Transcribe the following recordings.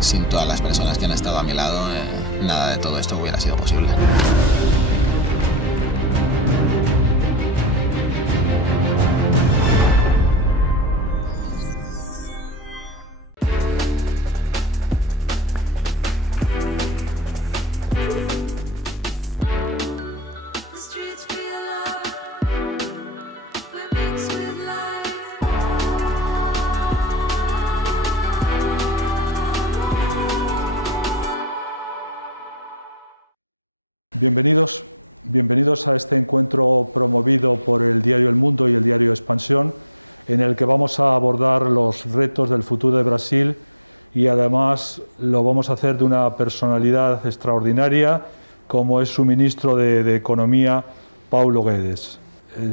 sin todas las personas que han estado a mi lado, nada de todo esto hubiera sido posible. Bienvenidos a este encuentro promovido por el diario El Mundo y el diario Expansión, en el que vamos a abordar los retos del futuro de Brasil y además lo vamos a hacer de una personalidad extraordinaria como es su ministro de Economía, Paulo Guedes.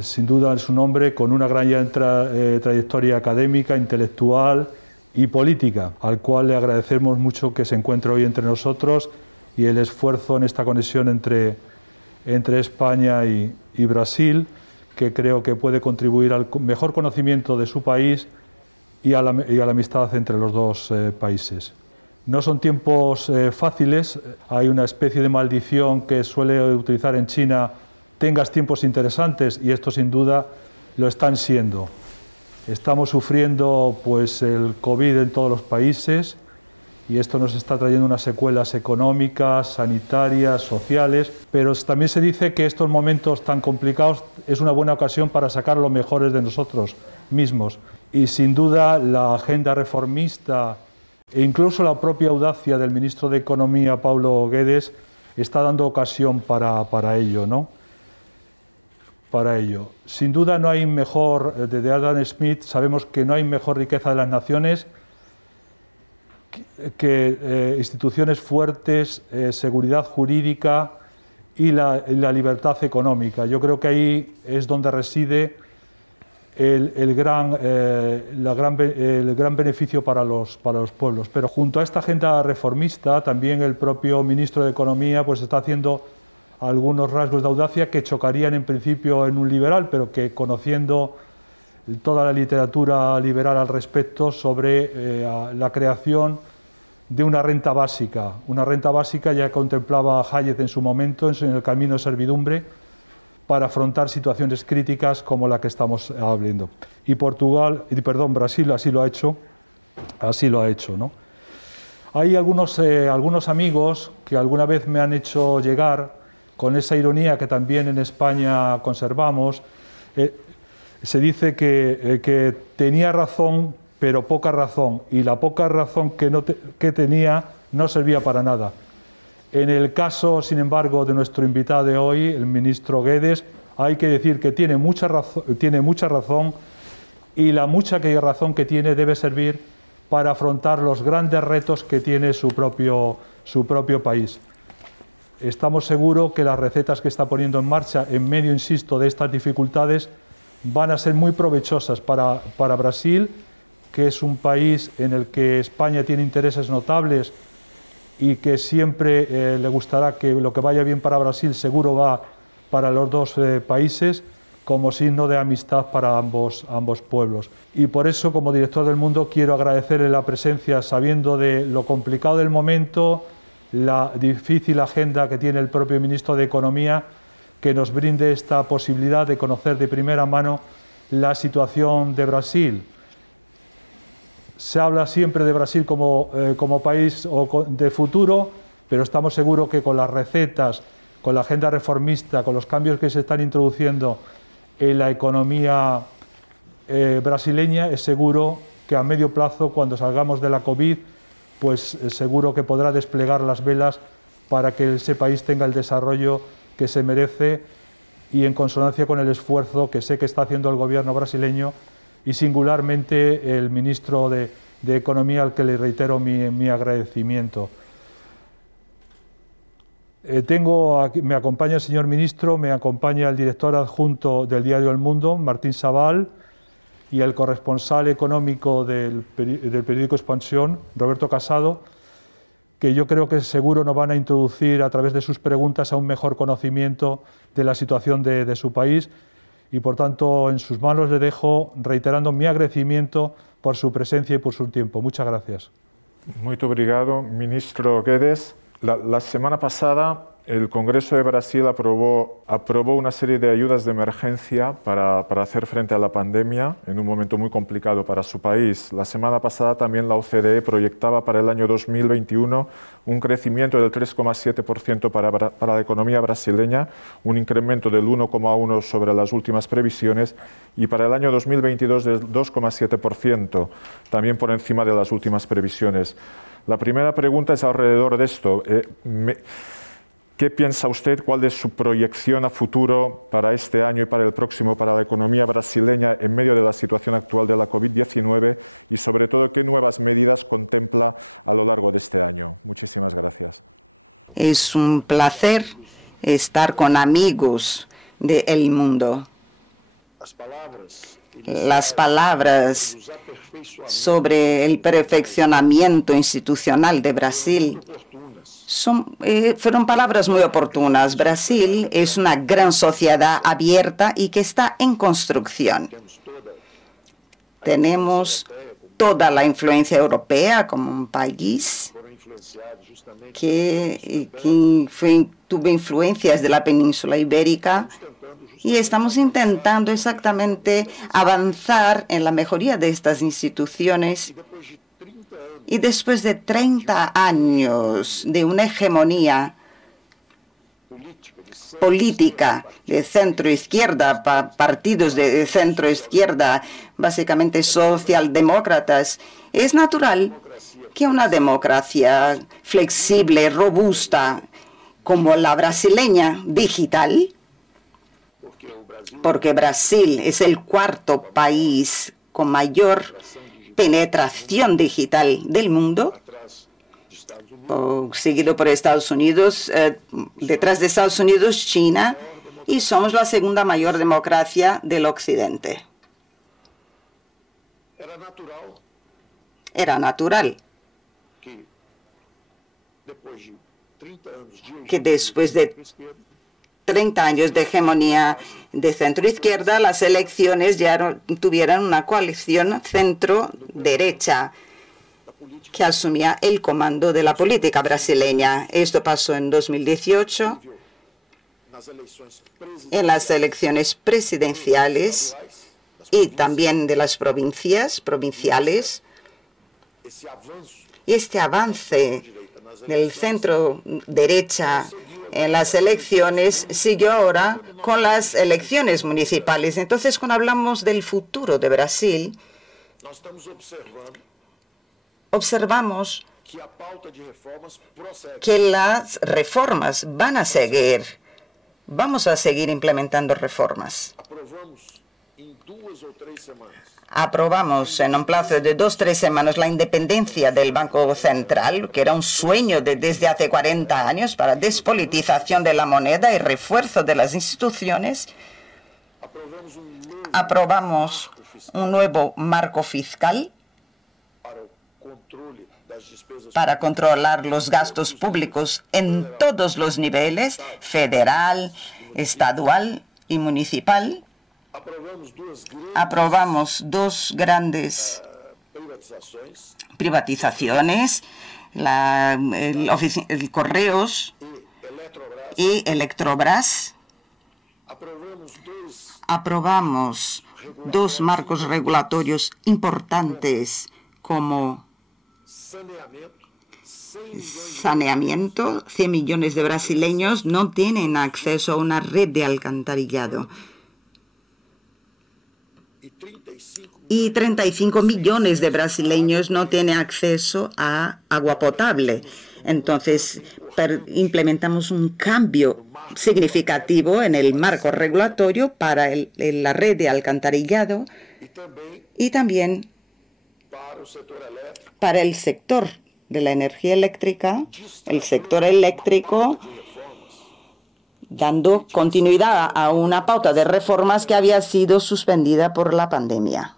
Sin duda es un hombre con una gran trayectoria académica, intelectual y política, al cual le agradecemos mucho que se encuentre hoy entre nosotros y el esfuerzo en esta conexión entre España y Brasil, que creo que puede contribuir al mejor conocimiento de su país y a la amistad entre los dos países. No son tiempos fáciles, hay una especie de maldición que suele utilizar en China: tengas tiempos interesantes, y esto sin duda lo están siendo. Estamos sufriendo pues el COVID en todos los países, y esto nos está trayendo unas secuelas económicas, sanitarias, sociales, pero también se dice que estos momentos tan complicados es una buena ocasión para sacar lo mejores de nosotros mismos. Y sin duda la agenda reformista e incluso la propia audacia del ministro de Economía, Paulo Guedes, está dando ocasión para ello, ¿no? Para ello. Sin duda no hay mejor, desde Adam Smith sabemos que no hay mejor riqueza de las naciones que instituciones fuertes, seguridad jurídica y la libertad económica. Yo creo que ahí es donde reside el gran beneficio para los pueblos. Pero junto a esta agenda reformista, también el propio ministro de Economía pues está haciendo algunos rasgos de audacia que chocarían en principio en un liberal, pero que, conociendo toda la literatura liberal al respecto, sobre la creación de una renta básica. Una renta básica ya contemplaba Hayek en su momento, en el camino de servidumbre, para afrontar situaciones críticas como la que estamos hablando. Y Brasil así lo ha hecho, ¿no? Hay algunos amigos que alguna vez me han hecho llegar, con esa ironía que también en España conservamos, se dice que tenía razón, pero poca razón, y la poca razón que tenía no servía para nada. En el caso, sin embargo, de nuestro invitado de hoy, el ministro Guedes, hay que decir que tiene mucha razón, y la mucha razón que tiene debe servir para afrontar los grandes retos que tiene su propio país. Estamos seguros que las recetas que está poniendo en marcha, en medio, insisto, de estas dificultades, van a ser muy provechosas para Brasil, que es un país en el que España tiene intereses notables y que siempre le gustará que lo que vaya bien para Brasil seguro va para los dos países, como signo de amistad para ambos pueblos. Y por eso, como director del Mundo, quiero agradecerle la presencia, sabiendo de lo complicado del momento, la difícil agenda que tiene el propio ministro de Economía, que nos brinde esta posibilidad de conocer de primera mano la situación de Brasil. Se habla siempre de Brasil como país de futuro, pero estamos seguros que con las recetas, con la agenda reformista, con los cambios que se están introduciendo en la economía brasileña, es seguro que a medio plazo, cuando salgamos de la COVID, pues seguro que podrá desplegar las velas para que ese país tenga el desarrollo que se merece, y en consonancia con el esfuerzo que sé que está haciendo el gobierno brasileño y singularmente el ministro de Economía, al que le reitero mi agradecimiento. Me acompaña el señor ministro, me acompaña el director adjunto del diario El Mundo, Martín Sabal, y el corresponsal económico del periódico Expansión, Roberto Casado, que yo creo que seguro nos van a introducir a través de sus preguntas a un mejor conocimiento de la situación de su país, y por tanto en sus manos le dejo, reiterando mi agradecimiento por su presencia y por su tiempo. Muchas gracias. Muito obrigado, ministro Guedes. La semana pasada el Congreso de Brasil aprobó una serie de ayudas de emergencia para hacer frente a la pandemia en un momento muy complicado para su país. La semana pasada también la OCDE proyectaba para el año 2021 un crecimiento del 3,7% para la economía brasileña, un incremento del 1,1% sobre las últimas previsiones, y para el año 2022 del 2,7%, también por encima de las últimas previsiones. La primera pregunta es alrededor de esto. ¿Qué piensa usted? ¿Cuál es su proyección a futuro para este año y para el próximo para la economía brasileña en medio de la situación actual de la COVID-19 y sobre todo qué nuevas medidas contempla a lo largo de este año? Muchísimas gracias. Es un placer estar con amigos del mundo. Las palabras sobre el perfeccionamiento institucional de Brasil fueron palabras muy oportunas. Brasil es una gran sociedad abierta y que está en construcción. Tenemos toda la influencia europea como un país que tuvo influencias de la península ibérica, y estamos intentando exactamente avanzar en la mejoría de estas instituciones. Y después de 30 años de una hegemonía política de centro-izquierda, partidos de centro-izquierda, básicamente socialdemócratas, es natural que una democracia flexible, robusta, como la brasileña, digital, porque Brasil es el cuarto país con mayor penetración digital del mundo, seguido por Estados Unidos, detrás de Estados Unidos, China, y somos la segunda mayor democracia del Occidente. Era natural que después de 30 años de hegemonía de centro-izquierda, las elecciones ya tuvieran una coalición centro-derecha que asumía el comando de la política brasileña. Esto pasó en 2018, en las elecciones presidenciales y también de las provinciales. Y este avance del centro-derecha en las elecciones siguió ahora con las elecciones municipales. Entonces, cuando hablamos del futuro de Brasil, observamos que las reformas van a seguir. Vamos a seguir implementando reformas. Aprobamos en un plazo de 2 o 3 semanas la independencia del Banco Central, que era un sueño desde hace 40 años para despolitización de la moneda y refuerzo de las instituciones. Aprobamos un nuevo marco fiscal para controlar los gastos públicos en todos los niveles, federal, estadual y municipal. Aprobamos 2 grandes privatizaciones, el Correos y Electrobras. Aprobamos 2 marcos regulatorios importantes como saneamiento. 100 millones de brasileños no tienen acceso a una red de alcantarillado. Y 35 millones de brasileños no tienen acceso a agua potable. Entonces, implementamos un cambio significativo en el marco regulatorio para la red de alcantarillado y también para el sector de la energía eléctrica, el sector eléctrico, dando continuidad a una pauta de reformas que había sido suspendida por la pandemia.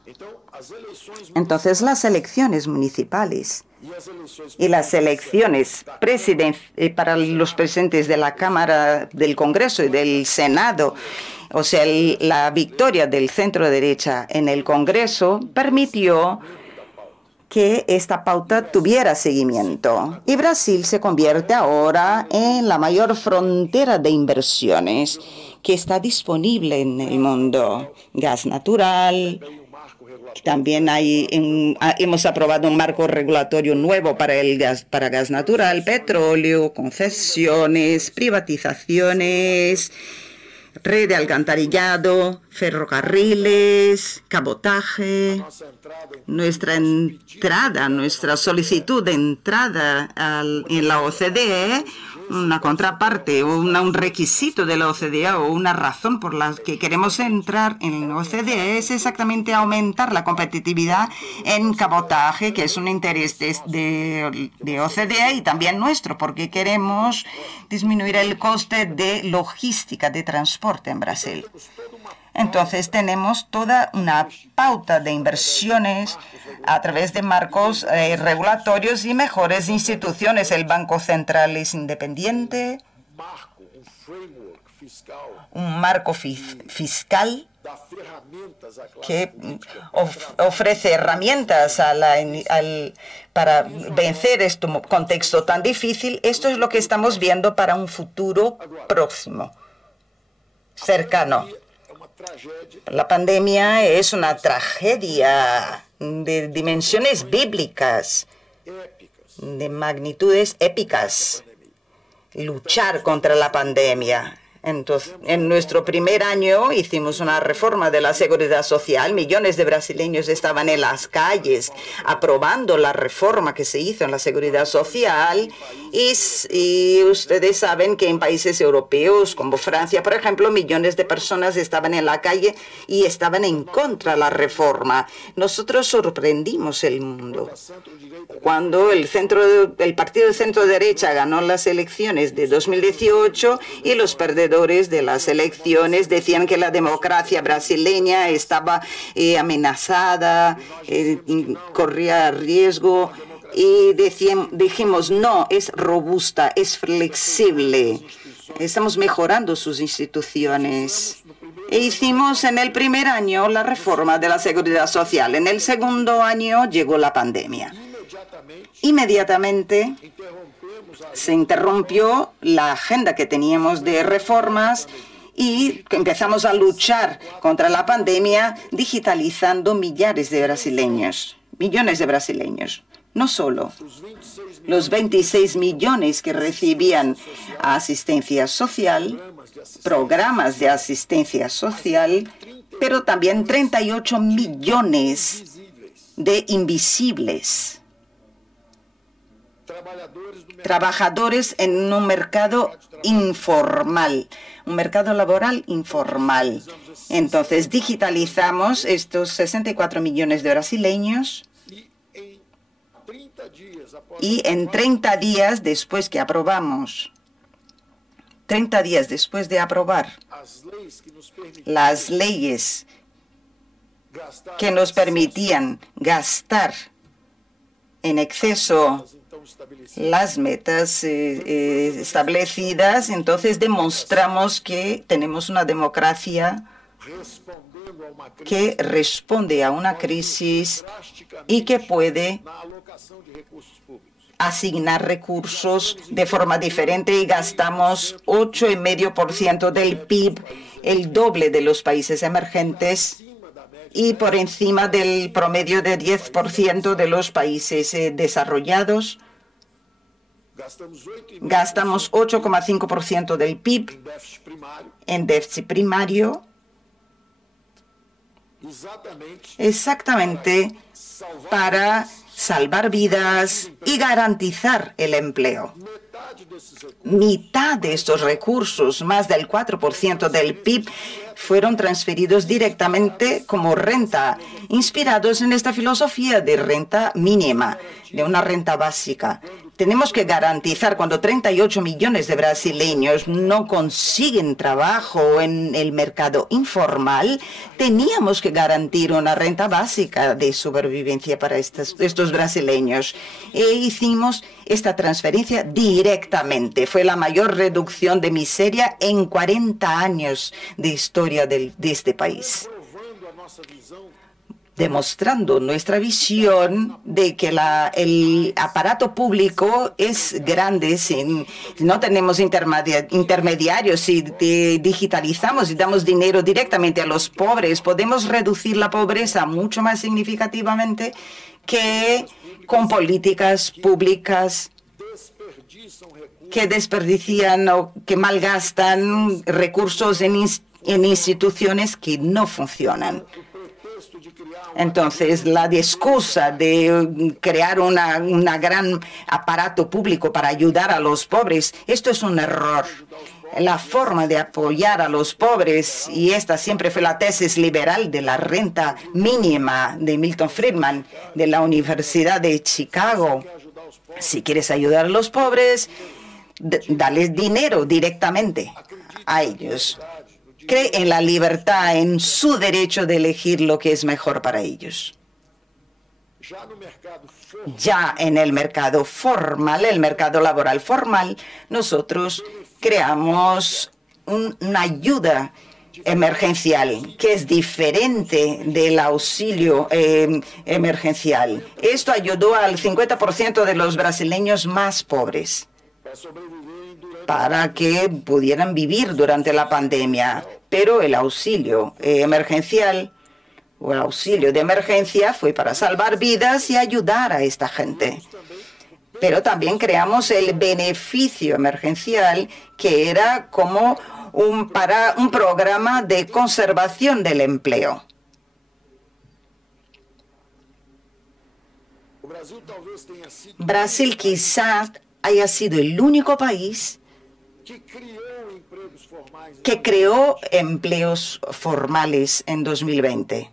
Entonces, las elecciones municipales y las elecciones para los presidentes de la Cámara, del Congreso y del Senado, o sea, la victoria del centro derecha en el Congreso permitió que esta pauta tuviera seguimiento. Y Brasil se convierte ahora en la mayor frontera de inversiones que está disponible en el mundo. Gas natural. También hemos aprobado un marco regulatorio nuevo para gas natural, petróleo, concesiones, privatizaciones, red de alcantarillado, ferrocarriles, cabotaje. Nuestra solicitud de entrada en la OCDE, una contraparte o un requisito de la OCDE o una razón por la que queremos entrar en la OCDE es exactamente aumentar la competitividad en cabotaje, que es un interés de OCDE y también nuestro, porque queremos disminuir el coste de logística de transporte en Brasil. Entonces tenemos toda una pauta de inversiones a través de marcos regulatorios y mejores instituciones. El Banco Central es independiente, un marco fiscal que ofrece herramientas para vencer este contexto tan difícil. Esto es lo que estamos viendo para un futuro próximo, cercano. La pandemia es una tragedia de dimensiones bíblicas, de magnitudes épicas. Luchar contra la pandemia. Entonces, en nuestro primer año hicimos una reforma de la seguridad social. Millones de brasileños estaban en las calles aprobando la reforma que se hizo en la seguridad social. Y ustedes saben que en países europeos como Francia, por ejemplo, millones de personas estaban en la calle y estaban en contra de la reforma. Nosotros sorprendimos el mundo. Cuando el partido de centro derecha ganó las elecciones de 2018 y los perdedores de las elecciones decían que la democracia brasileña estaba amenazada, corría riesgo, y dijimos, no, es robusta, es flexible, estamos mejorando sus instituciones. E hicimos en el primer año la reforma de la seguridad social. En el segundo año llegó la pandemia. Inmediatamente se interrumpió la agenda que teníamos de reformas y empezamos a luchar contra la pandemia digitalizando millones de brasileños. No solo los 26 millones que recibían asistencia social, programas de asistencia social, pero también 38 millones de invisibles. Trabajadores en un mercado informal, un mercado laboral informal. Entonces digitalizamos estos 64 millones de brasileños y en 30 días después que aprobamos, 30 días después de aprobar las leyes que nos permitían gastar en exceso las metas establecidas, entonces demostramos que tenemos una democracia que responde a una crisis y que puede asignar recursos de forma diferente y gastamos 8,5% del PIB, el doble de los países emergentes y por encima del promedio de 10% de los países desarrollados. Gastamos 8,5% del PIB en déficit primario, exactamente para salvar vidas y garantizar el empleo. Mitad de estos recursos, más del 4% del PIB, fueron transferidos directamente como renta, inspirados en esta filosofía de renta mínima, de una renta básica. Tenemos que garantizar, cuando 38 millones de brasileños no consiguen trabajo en el mercado informal, teníamos que garantir una renta básica de supervivencia para estos brasileños. E hicimos esta transferencia directamente. Fue la mayor reducción de miseria en 40 años de historia de este país. demostrando nuestra visión de que el aparato público es grande, no tenemos intermediarios, si digitalizamos y damos dinero directamente a los pobres, podemos reducir la pobreza mucho más significativamente que con políticas públicas que desperdician o que malgastan recursos en instituciones que no funcionan. Entonces, la excusa de crear un gran aparato público para ayudar a los pobres, esto es un error. La forma de apoyar a los pobres, y esta siempre fue la tesis liberal de la renta mínima de Milton Friedman de la Universidad de Chicago. Si quieres ayudar a los pobres, dale dinero directamente a ellos. Cree en la libertad, en su derecho de elegir lo que es mejor para ellos. Ya en el mercado formal, el mercado laboral formal, nosotros creamos una ayuda emergencial que es diferente del auxilio emergencial. Esto ayudó al 50% de los brasileños más pobres para que pudieran vivir durante la pandemia. Pero el auxilio emergencial o el auxilio de emergencia fue para salvar vidas y ayudar a esta gente. Pero también creamos el beneficio emergencial, que era como un programa de conservación del empleo. Brasil quizás haya sido el único país que creó empleos formales en 2020.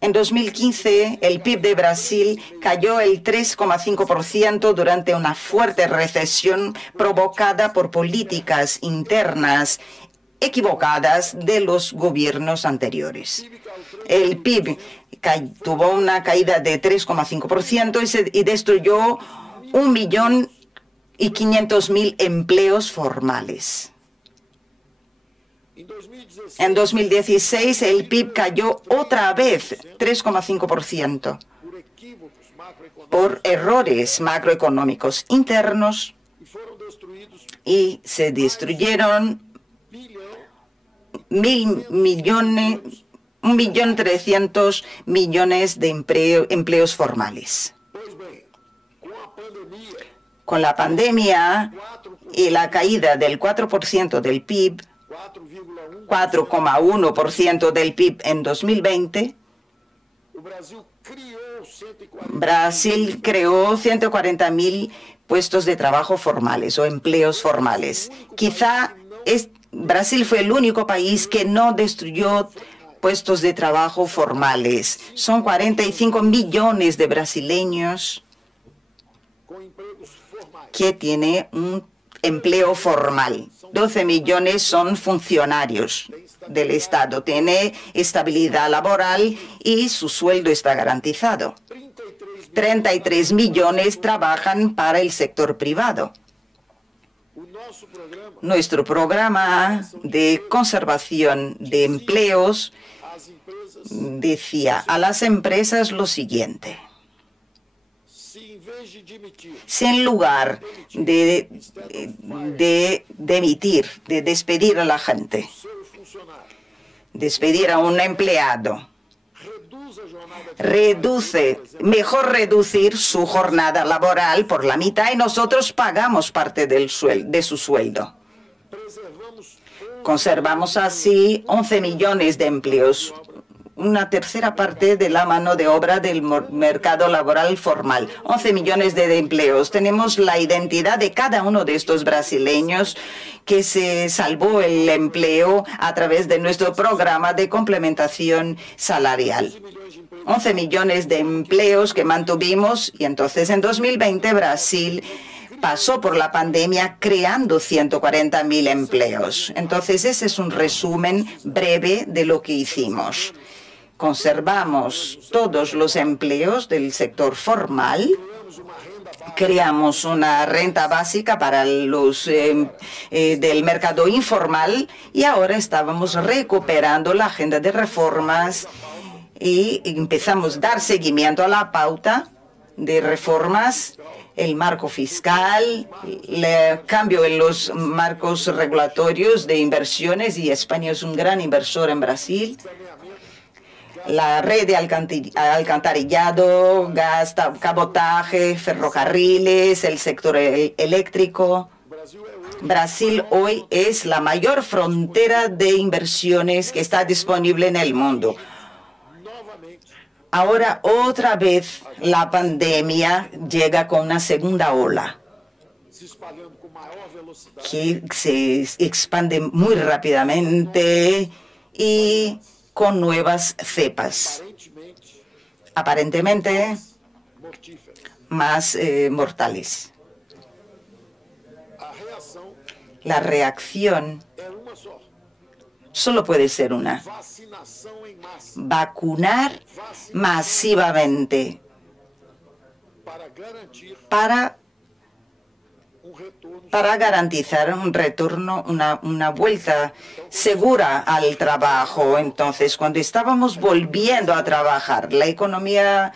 En 2015, el PIB de Brasil cayó el 3,5% durante una fuerte recesión provocada por políticas internas equivocadas de los gobiernos anteriores. El PIB tuvo una caída de 3,5% y destruyó 1.500.000 empleos formales. En 2016, el PIB cayó otra vez 3,5% por errores macroeconómicos internos y se destruyeron 1.300.000.000 de empleos formales. Con la pandemia y la caída del 4% del PIB, 4,1% del PIB en 2020, Brasil creó 140.000 puestos de trabajo formales o empleos formales. Quizá Brasil fue el único país que no destruyó puestos de trabajo formales. Son 45 millones de brasileños que tienen un empleo formal. 12 millones son funcionarios del Estado. Tiene estabilidad laboral y su sueldo está garantizado. 33 millones trabajan para el sector privado. Nuestro programa de conservación de empleos decía a las empresas lo siguiente: si en lugar de despedir a la gente, despedir a un empleado, mejor reducir su jornada laboral por la mitad y nosotros pagamos parte de su sueldo. Conservamos así 11 millones de empleos, una tercera parte de la mano de obra del mercado laboral formal. 11 millones de empleos. Tenemos la identidad de cada uno de estos brasileños que se salvó el empleo a través de nuestro programa de complementación salarial. 11 millones de empleos que mantuvimos, y entonces en 2020 Brasil pasó por la pandemia creando 140.000 empleos. Entonces ese es un resumen breve de lo que hicimos. Conservamos todos los empleos del sector formal, creamos una renta básica para los del mercado informal y ahora estábamos recuperando la agenda de reformas y empezamos a dar seguimiento a la pauta de reformas, el marco fiscal, el cambio en los marcos regulatorios de inversiones, y España es un gran inversor en Brasil, la red de alcantarillado, gas, cabotaje, ferrocarriles, el sector eléctrico. Brasil hoy es la mayor frontera de inversiones que está disponible en el mundo. Ahora otra vez la pandemia llega con una segunda ola que se expande muy rápidamente y con nuevas cepas, aparentemente más mortales. La reacción solo puede ser una: vacunar masivamente para garantizar un retorno, una vuelta segura al trabajo. Entonces, cuando estábamos volviendo a trabajar, la economía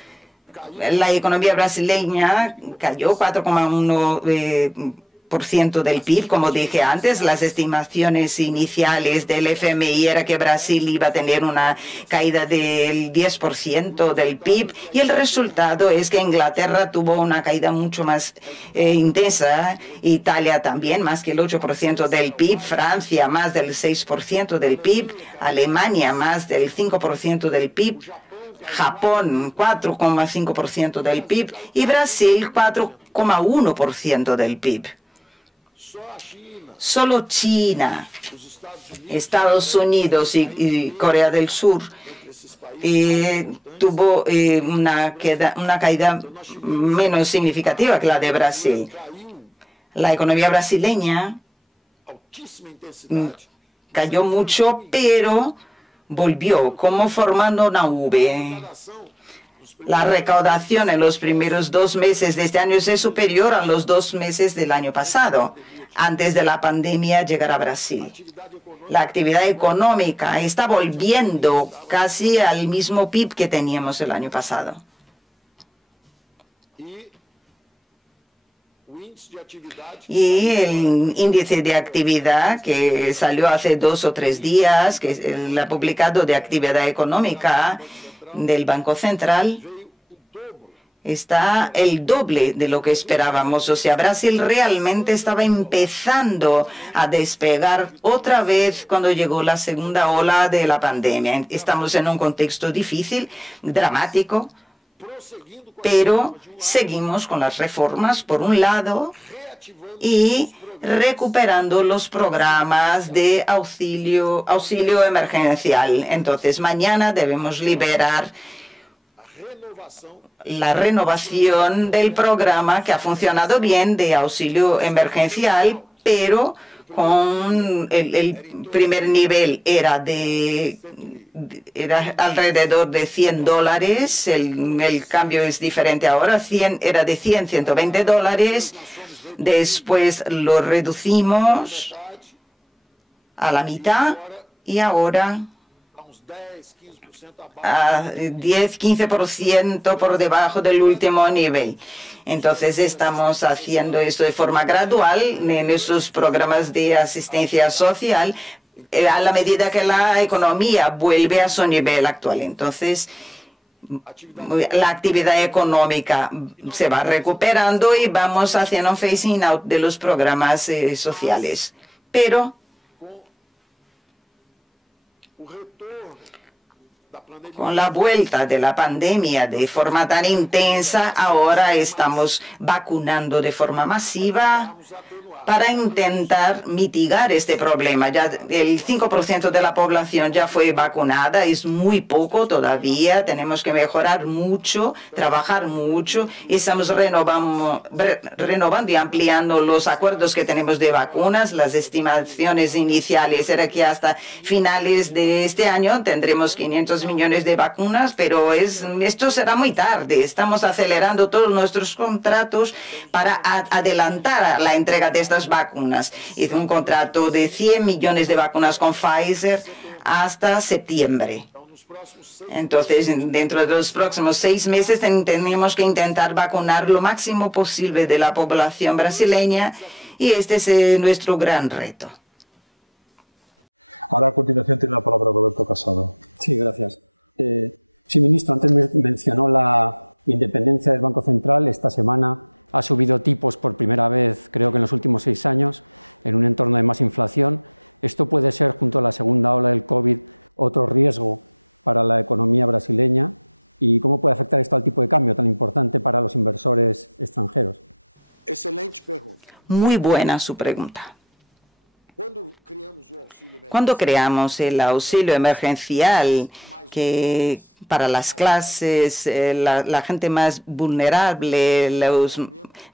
brasileña cayó 4,1% del PIB, como dije antes. Las estimaciones iniciales del FMI era que Brasil iba a tener una caída del 10% del PIB, y el resultado es que Inglaterra tuvo una caída mucho más intensa, Italia también, más que el 8% del PIB, Francia más del 6% del PIB, Alemania más del 5% del PIB, Japón 4,5% del PIB y Brasil 4,1% del PIB. Solo China, Estados Unidos y Corea del Sur tuvo una caída menos significativa que la de Brasil. La economía brasileña cayó mucho, pero volvió como formando una V. La recaudación en los primeros 2 meses de este año es superior a los 2 meses del año pasado, antes de la pandemia llegar a Brasil. La actividad económica está volviendo casi al mismo PIB que teníamos el año pasado. Y el índice de actividad que salió hace 2 o 3 días, que es ha publicado de actividad económica del Banco Central, está el doble de lo que esperábamos. O sea, Brasil realmente estaba empezando a despegar otra vez cuando llegó la segunda ola de la pandemia. Estamos en un contexto difícil, dramático, pero seguimos con las reformas por un lado y recuperando los programas de auxilio emergencial. Entonces, mañana debemos liberar la renovación del programa que ha funcionado bien de auxilio emergencial, pero con el primer nivel era alrededor de $100, el cambio es diferente ahora, era de 100, $120, después lo reducimos a la mitad y ahora a 10-15% por debajo del último nivel. Entonces estamos haciendo esto de forma gradual en esos programas de asistencia social a la medida que la economía vuelve a su nivel actual. Entonces la actividad económica se va recuperando y vamos haciendo un phasing out de los programas sociales. Pero con la vuelta de la pandemia de forma tan intensa, ahora estamos vacunando de forma masiva para intentar mitigar este problema. Ya el 5% de la población ya fue vacunada, es muy poco todavía, tenemos que mejorar mucho, trabajar mucho, y estamos renovando y ampliando los acuerdos que tenemos de vacunas. Las estimaciones iniciales era que hasta finales de este año tendremos 500 millones de vacunas, pero esto será muy tarde. Estamos acelerando todos nuestros contratos para adelantar la entrega de estas vacunas. Hice un contrato de 100 millones de vacunas con Pfizer hasta septiembre. Entonces, dentro de los próximos 6 meses tenemos que intentar vacunar lo máximo posible de la población brasileña y este es nuestro gran reto. Ahora a continuación tiene la palabra Roberto Casado. Sí, gracias. Sí, ministro, antes mencionó la independencia del Banco Central. Esta semana ha subido tipos por primera vez, creo que en los últimos 6 años, en un entorno de más inflación. Esto puede ser, junto a la segunda ola del COVID, otro riesgo para la economía brasileña. ¿Y cómo puede afectar esto al tipo de cambio tan importante para los inversores extranjeros? Excelente pregunta. Muy buena su pregunta. Cuando creamos el auxilio emergencial, que para las clases, la gente más vulnerable, los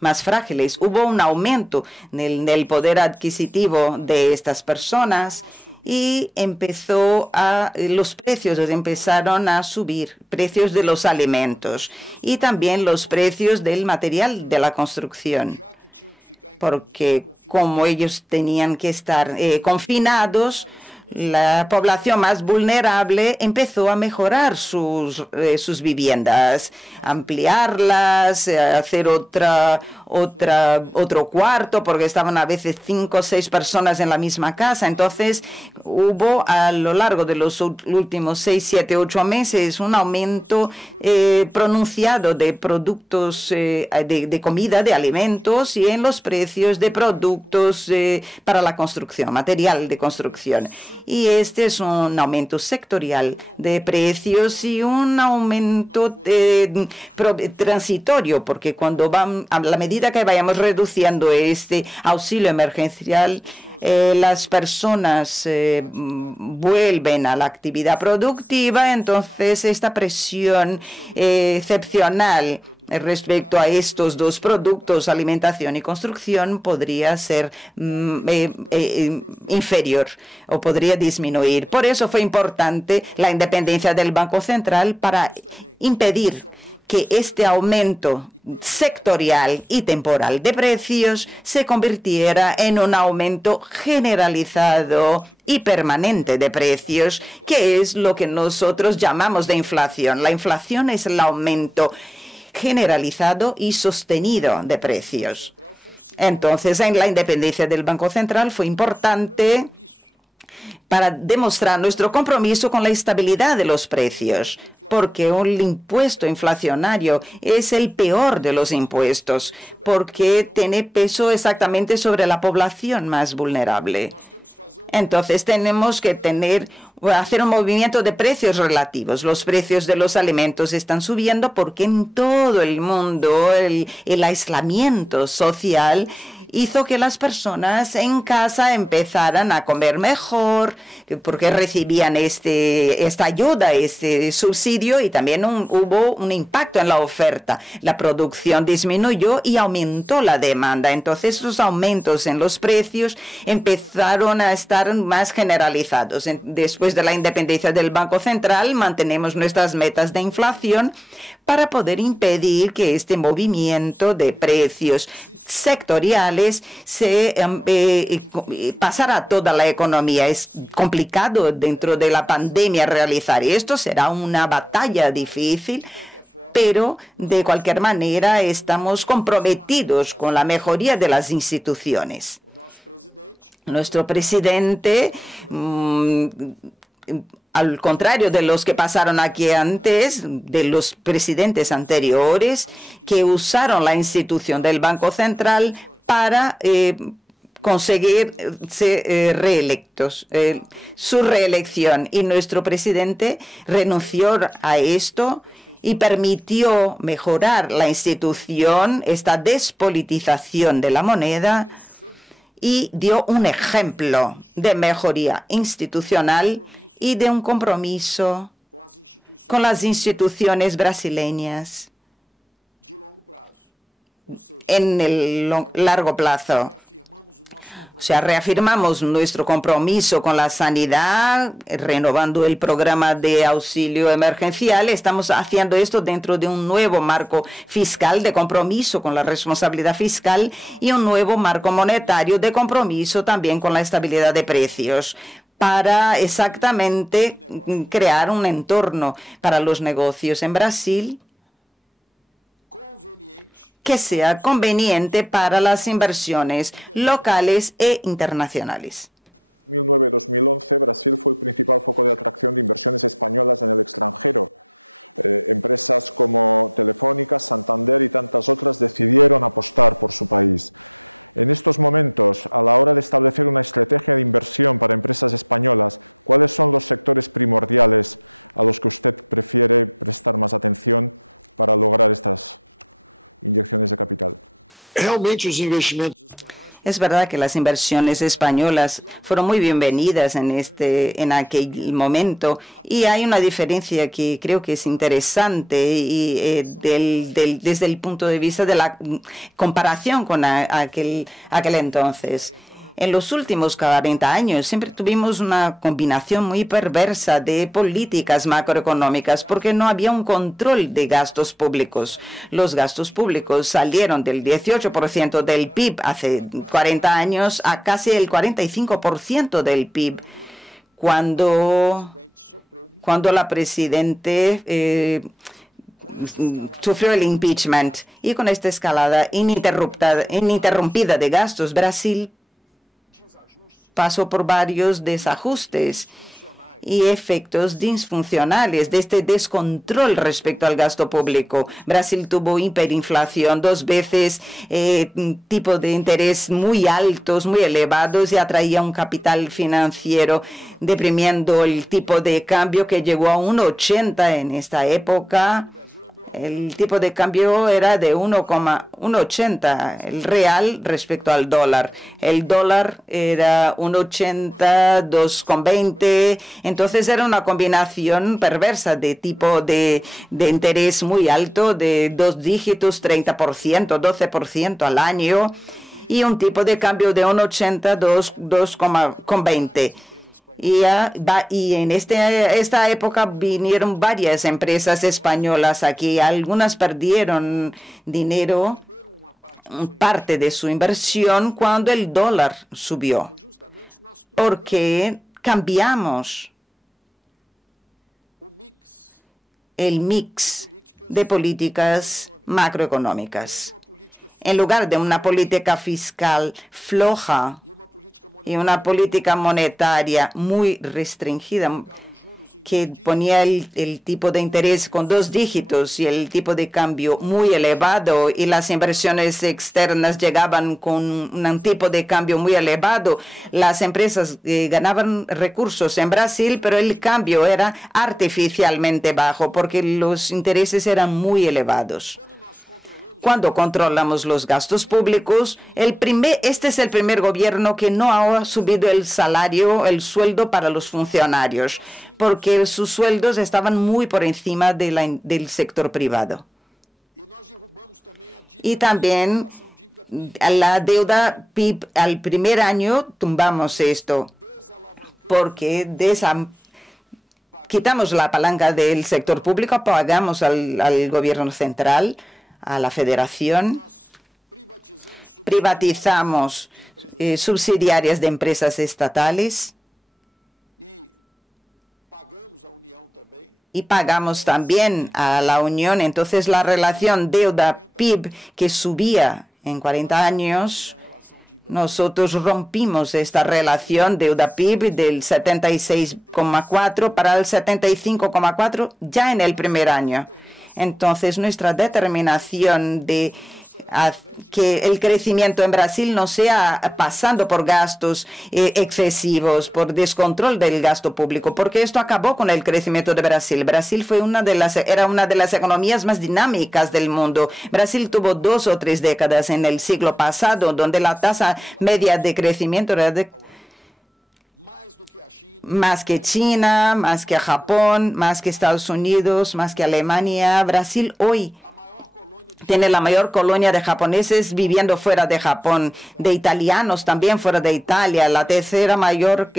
más frágiles, hubo un aumento en el poder adquisitivo de estas personas y los precios empezaron a subir, precios de los alimentos y también los precios del material de la construcción. Porque como ellos tenían que estar confinados, la población más vulnerable empezó a mejorar sus viviendas, ampliarlas, hacer otro cuarto, porque estaban a veces 5 o 6 personas en la misma casa. Entonces hubo a lo largo de los últimos 6, 7, 8 meses un aumento pronunciado de productos de comida, de alimentos y en los precios de productos para la construcción, material de construcción. Y este es un aumento sectorial de precios y un aumento transitorio, porque a la medida que vayamos reduciendo este auxilio emergencial, las personas vuelven a la actividad productiva, entonces esta presión excepcional respecto a estos dos productos, alimentación y construcción, podría ser inferior o podría disminuir. Por eso fue importante la independencia del Banco Central para impedir que este aumento sectorial y temporal de precios se convirtiera en un aumento generalizado y permanente de precios, que es lo que nosotros llamamos de inflación. La inflación es el aumento generalizado y sostenido de precios. Entonces, en la independencia del Banco Central fue importante para demostrar nuestro compromiso con la estabilidad de los precios, porque un impuesto inflacionario es el peor de los impuestos, porque tiene peso exactamente sobre la población más vulnerable. Entonces tenemos que hacer un movimiento de precios relativos. Los precios de los alimentos están subiendo porque en todo el mundo el aislamiento social hizo que las personas en casa empezaran a comer mejor, porque recibían esta ayuda, este subsidio, y también hubo un impacto en la oferta. La producción disminuyó y aumentó la demanda. Entonces, los aumentos en los precios empezaron a estar más generalizados. Después de la independencia del Banco Central, mantenemos nuestras metas de inflación para poder impedir que este movimiento de precios sectoriales se pasara a toda la economía. Es complicado dentro de la pandemia realizar esto, será una batalla difícil, pero de cualquier manera estamos comprometidos con la mejoría de las instituciones. Nuestro presidente, al contrario de los que pasaron aquí antes, de los presidentes anteriores, que usaron la institución del Banco Central para conseguir ser reelectos, su reelección. Y nuestro presidente renunció a esto y permitió mejorar la institución, esta despolitización de la moneda, y dio un ejemplo de mejoría institucional y de un compromiso con las instituciones brasileñas en el largo plazo. O sea, reafirmamos nuestro compromiso con la sanidad, renovando el programa de auxilio emergencial. Estamos haciendo esto dentro de un nuevo marco fiscal de compromiso con la responsabilidad fiscal y un nuevo marco monetario de compromiso también con la estabilidad de precios. para exactamente crear un entorno para los negocios en Brasil que sea conveniente para las inversiones locales e internacionales. 2009-2011, Brasil fue el principal foco de atracción de inversiones españolas en el extranjero. Empresas como Telefónica, Santander y tantas otras decidieron apostar por su país. En estos momentos, a la hora de establecer una estrategia de inversión para empresas españolas, ¿cuáles son los sectores primordiales a los que usted prefiere prestar más atención para lograr estas inyecciones de capital? Es verdad que las inversiones españolas fueron muy bienvenidas en aquel momento, y hay una diferencia que creo que es interesante y desde el punto de vista de la comparación con aquel entonces. En los últimos 40 años siempre tuvimos una combinación muy perversa de políticas macroeconómicas porque no había un control de gastos públicos. Los gastos públicos salieron del 18% del PIB hace 40 años a casi el 45% del PIB. Cuando la presidenta sufrió el impeachment, y con esta escalada ininterrumpida de gastos, Brasil pasó por varios desajustes y efectos disfuncionales de este descontrol respecto al gasto público. Brasil tuvo hiperinflación 2 veces, tipo de interés muy altos, muy elevados, y atraía un capital financiero, deprimiendo el tipo de cambio que llegó a 1,80 en esta época. El tipo de cambio era de 1,80, el real respecto al dólar. El dólar era 1,80, 2,20. Entonces era una combinación perversa de tipo de interés muy alto, de 2 dígitos, 30%, 12% al año, y un tipo de cambio de 1,80, 2,20. Y en esta época vinieron varias empresas españolas aquí. Algunas perdieron dinero, parte de su inversión, cuando el dólar subió, porque cambiamos el mix de políticas macroeconómicas. En lugar de una política fiscal floja y una política monetaria muy restringida, que ponía el tipo de interés con 2 dígitos y el tipo de cambio muy elevado, y las inversiones externas llegaban con un tipo de cambio muy elevado, las empresas ganaban recursos en Brasil, pero el cambio era artificialmente bajo porque los intereses eran muy elevados. Cuando controlamos los gastos públicos, este es el primer gobierno que no ha subido el sueldo para los funcionarios, porque sus sueldos estaban muy por encima del sector privado. Y también la deuda PIB, al primer año tumbamos esto, porque quitamos la palanca del sector público, pagamos al gobierno central, a la federación, privatizamos subsidiarias de empresas estatales y pagamos también a la Unión. Entonces la relación deuda-PIB, que subía en 40 años, nosotros rompimos esta relación deuda-PIB del 76,4 para el 75,4 ya en el primer año. Entonces, nuestra determinación de que el crecimiento en Brasil no sea pasando por gastos excesivos, por descontrol del gasto público, porque esto acabó con el crecimiento de Brasil. Brasil era una de las economías más dinámicas del mundo. Brasil tuvo 2 o 3 décadas en el siglo pasado donde la tasa media de crecimiento era de más que China, más que Japón, más que Estados Unidos, más que Alemania. Brasil hoy tiene la mayor colonia de japoneses viviendo fuera de Japón, de italianos también fuera de Italia, la tercera mayor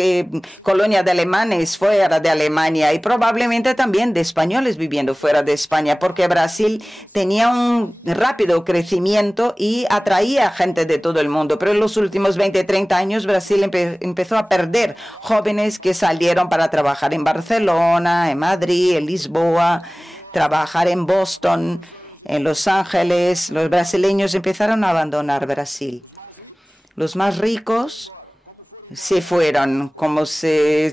colonia de alemanes fuera de Alemania y probablemente también de españoles viviendo fuera de España, porque Brasil tenía un rápido crecimiento y atraía gente de todo el mundo. Pero en los últimos 20, 30 años Brasil empezó a perder jóvenes que salieron para trabajar en Barcelona, en Madrid, en Lisboa, trabajar en Boston, en Los Ángeles. Los brasileños empezaron a abandonar Brasil. Los más ricos se fueron,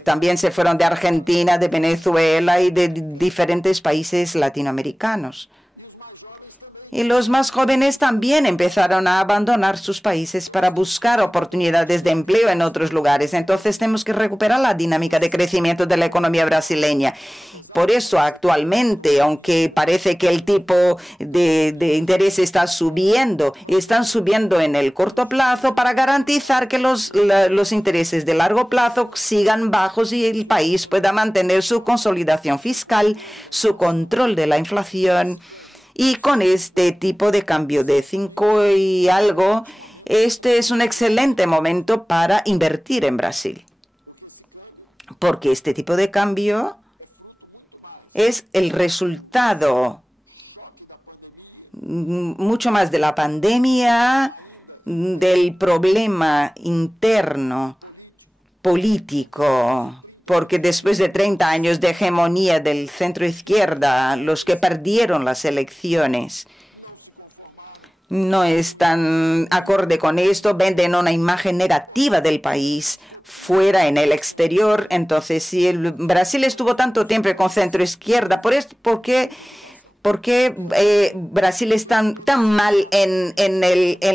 también se fueron de Argentina, de Venezuela y de diferentes países latinoamericanos. Y los más jóvenes también empezaron a abandonar sus países para buscar oportunidades de empleo en otros lugares. Entonces tenemos que recuperar la dinámica de crecimiento de la economía brasileña. Por eso actualmente, aunque parece que el tipo de interés está subiendo, están subiendo en el corto plazo para garantizar que los intereses de largo plazo sigan bajos y el país pueda mantener su consolidación fiscal, su control de la inflación. Y con este tipo de cambio de 5 y algo, este es un excelente momento para invertir en Brasil. Porque este tipo de cambio es el resultado mucho más de la pandemia, del problema interno político. Porque después de 30 años de hegemonía del centro izquierda, los que perdieron las elecciones no están acorde con esto, venden una imagen negativa del país fuera en el exterior. Entonces, si Brasil estuvo tanto tiempo con centro izquierda, ¿por qué Brasil está tan mal en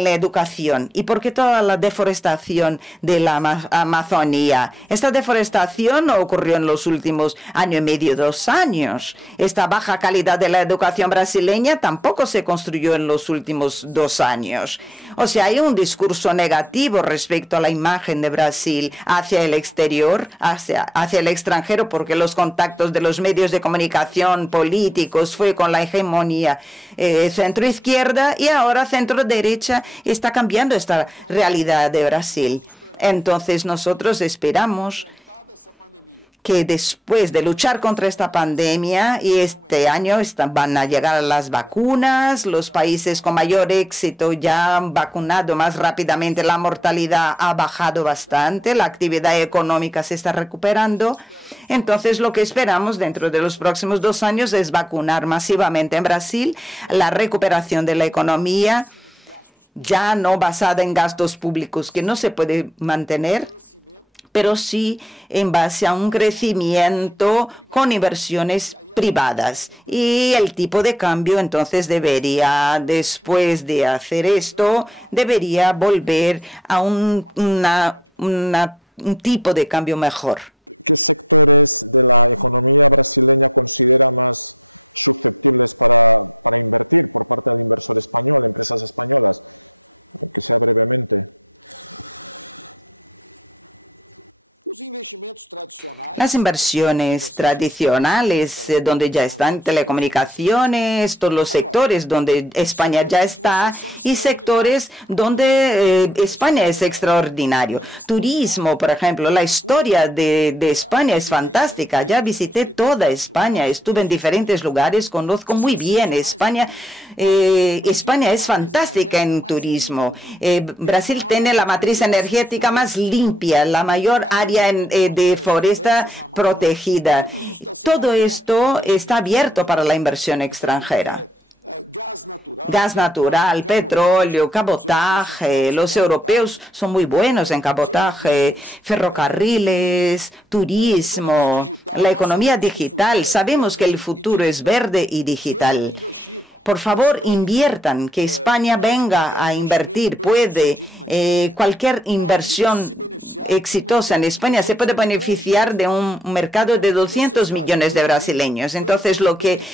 la educación? ¿Y por qué toda la deforestación de la Amazonía? Esta deforestación no ocurrió en los últimos año y medio, 2 años. Esta baja calidad de la educación brasileña tampoco se construyó en los últimos 2 años. O sea, hay un discurso negativo respecto a la imagen de Brasil hacia el exterior, hacia el extranjero, porque los contactos de los medios de comunicación políticos fue con la hegemonía centro-izquierda y ahora centro-derecha está cambiando esta realidad de Brasil. Entonces nosotros esperamos que después de luchar contra esta pandemia, y este año van a llegar las vacunas, los países con mayor éxito ya han vacunado más rápidamente, la mortalidad ha bajado bastante, la actividad económica se está recuperando. Entonces lo que esperamos dentro de los próximos 2 años es vacunar masivamente en Brasil, la recuperación de la economía, ya no basada en gastos públicos que no se puede mantener, pero sí en base a un crecimiento con inversiones privadas. Y el tipo de cambio entonces debería, después de hacer esto, debería volver a un tipo de cambio mejor. ¿Qué sectores de la economía brasileña considera más susceptibles para invertir por parte del inversor español, empresas españolas? Aunque sea brevemente. Las inversiones tradicionales, donde ya están telecomunicaciones, todos los sectores donde España ya está y sectores donde España es extraordinario. Turismo, por ejemplo, la historia de España es fantástica. Ya visité toda España, estuve en diferentes lugares, conozco muy bien España. España es fantástica en turismo. Brasil tiene la matriz energética más limpia, la mayor área de foresta protegida. Todo esto está abierto para la inversión extranjera. Gas natural, petróleo, cabotaje. Los europeos son muy buenos en cabotaje, ferrocarriles, turismo, la economía digital. Sabemos que el futuro es verde y digital. Por favor, inviertan, que España venga a invertir. Cualquier inversión exitosa en España se puede beneficiar de un mercado de 200 millones de brasileños. Entonces, lo que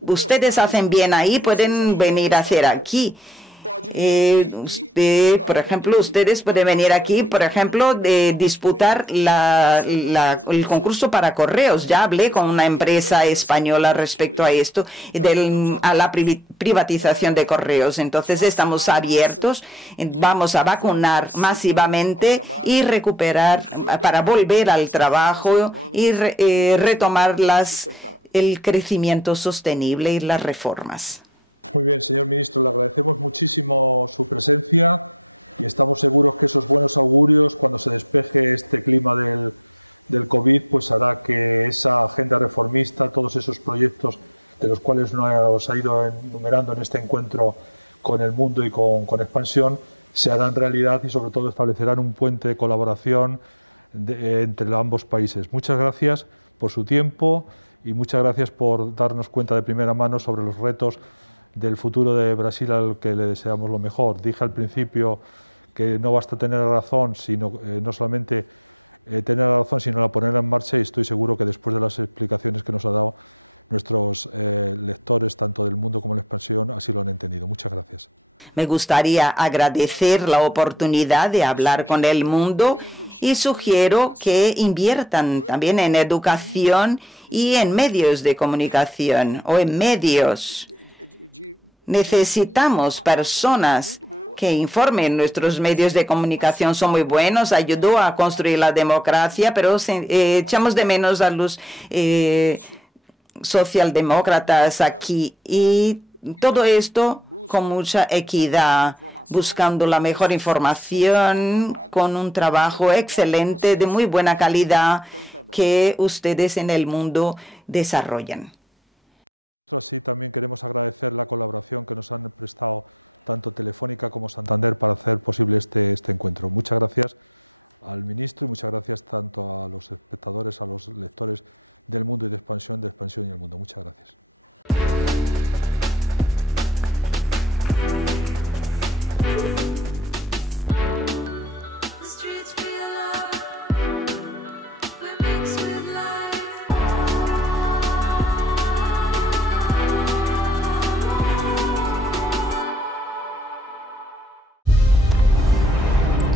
ustedes hacen bien ahí, pueden venir a hacer aquí. Por ejemplo, ustedes pueden venir aquí, por ejemplo, de disputar el concurso para correos. Ya hablé con una empresa española respecto a esto, a la privatización de correos. Entonces estamos abiertos, vamos a vacunar masivamente y recuperar para volver al trabajo y retomar el crecimiento sostenible y las reformas. Muy bien, señor ministro, le agradecemos muchísimo su presencia y estamos seguros que esos buenos augurios, cuando se despeje este clima del COVID, pues hará que esa agenda reformista, todos esos proyectos de los cuales nos ha ido enumerando en este encuentro con el mundo y con Expansión, se harán realidad y sobre todo establecerán un puente de colaboración entre ambos países. Muchas gracias por su tiempo y muchas gracias por darnos cuenta de primera mano sobre los retos del futuro de Brasil, al que le deseamos lo mejor. Dije al principio que no basta tener razón, sino no solamente tener razón, sino la ponerla en marcha, y estoy seguro que después de las explicaciones que nos ha dado nuestros lectores, tanto del mundo como de la Expansión, así lo han entendido. Muchas gracias. Me gustaría agradecer la oportunidad de hablar con el mundo y sugiero que inviertan también en educación y en medios de comunicación o en medios. Necesitamos personas que informen. Nuestros medios de comunicación son muy buenos, ayudó a construir la democracia, pero echamos de menos a los socialdemócratas aquí, y todo esto con mucha equidad, buscando la mejor información, con un trabajo excelente, de muy buena calidad, que ustedes en el mundo desarrollan. Así también queremos agradecer la colaboración que nos han prestado tanto Telefónica como Santander para hacer posible este encuentro. Muchas gracias al ministro y muchas gracias tanto a los espectadores, a los lectores del mundo y de Expansión y el mundo. Muchas gracias.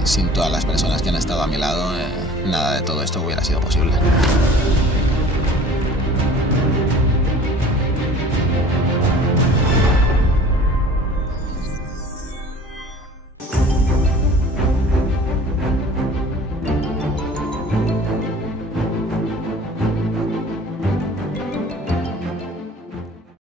Sin todas las personas que han estado a mi lado, nada de todo esto hubiera sido posible.